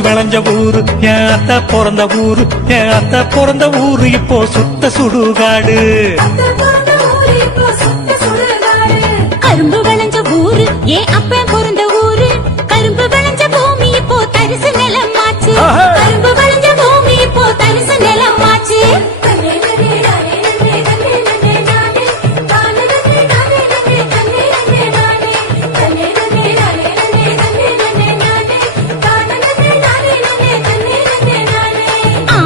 விளைஞ்ச ஊரு என் பிறந்த ஊரு என் அத்தை பிறந்த ஊரு இப்போ சுத்த சுடுகாடு.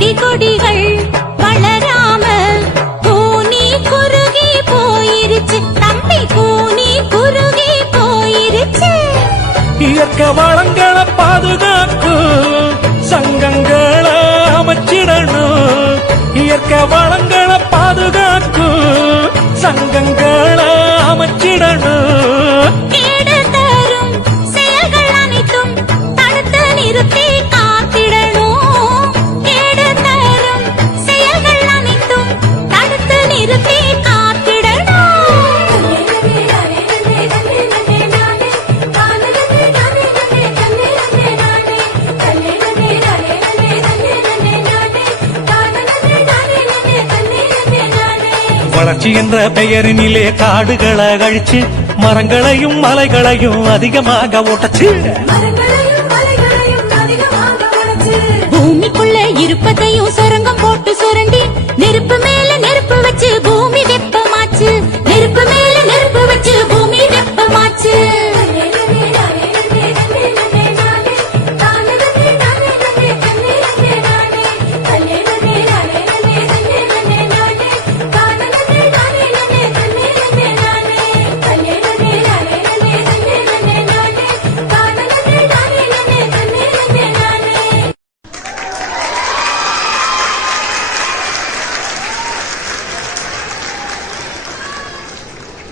செடி கொடிகள் வளராம கூனி குறுகி போயிருச்சு. தம்பி கூனி குறுகி போயிருச்சு. இயற்கை வளங்களை பாதுகாக்கும் வளர்ச்சி என்ற பெயரினிலே காடுகளை அழிச்சு மரங்களையும் மலைகளையும் அதிகமாக ஓட்டச்சு.